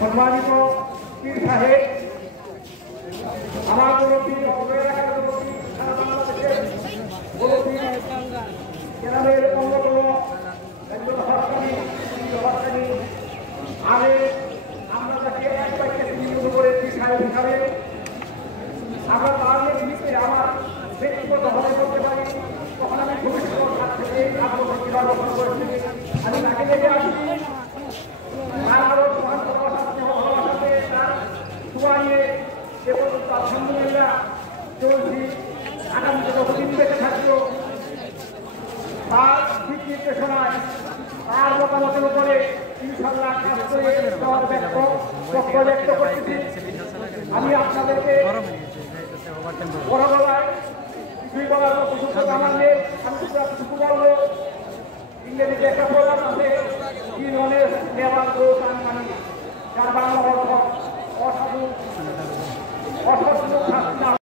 সম্মানিত পীর সাহেব, আমার গ্রামের অন্যতম একজন হকানি আগে আমরা তাকে এক বাক্যে চিহ্নিত করে পীর সাহেব হিসাবে আমরা তার নিমিত্তে আমার ব্যক্তিগত ভাবে করতে পারি। তখন আমি ভবিষ্যৎ হাত থেকে আত্মভক্তি গঠন করেছি। আমি তাকে দেখে আসি তার আরো ভালোবাসাতে তার সুবাইয়ে এবং তার সম্মিলনা চলছি। আগামীতে যতদিন বেঁচে থাকলেও তার দিক নির্দেশনায় তার মতামতের উপরে ইনশাল্লাহ ব্যক্ত করতেছি। আমি আপনাদেরকে বড় গলায় কিছুই বলার মতো সুযোগ আমার নেই। আমি কিছু বলবো। ইংরেজিতে একটা প্রোগ্রাম আছে, কি নলেজ নেভার গোস আনমানি।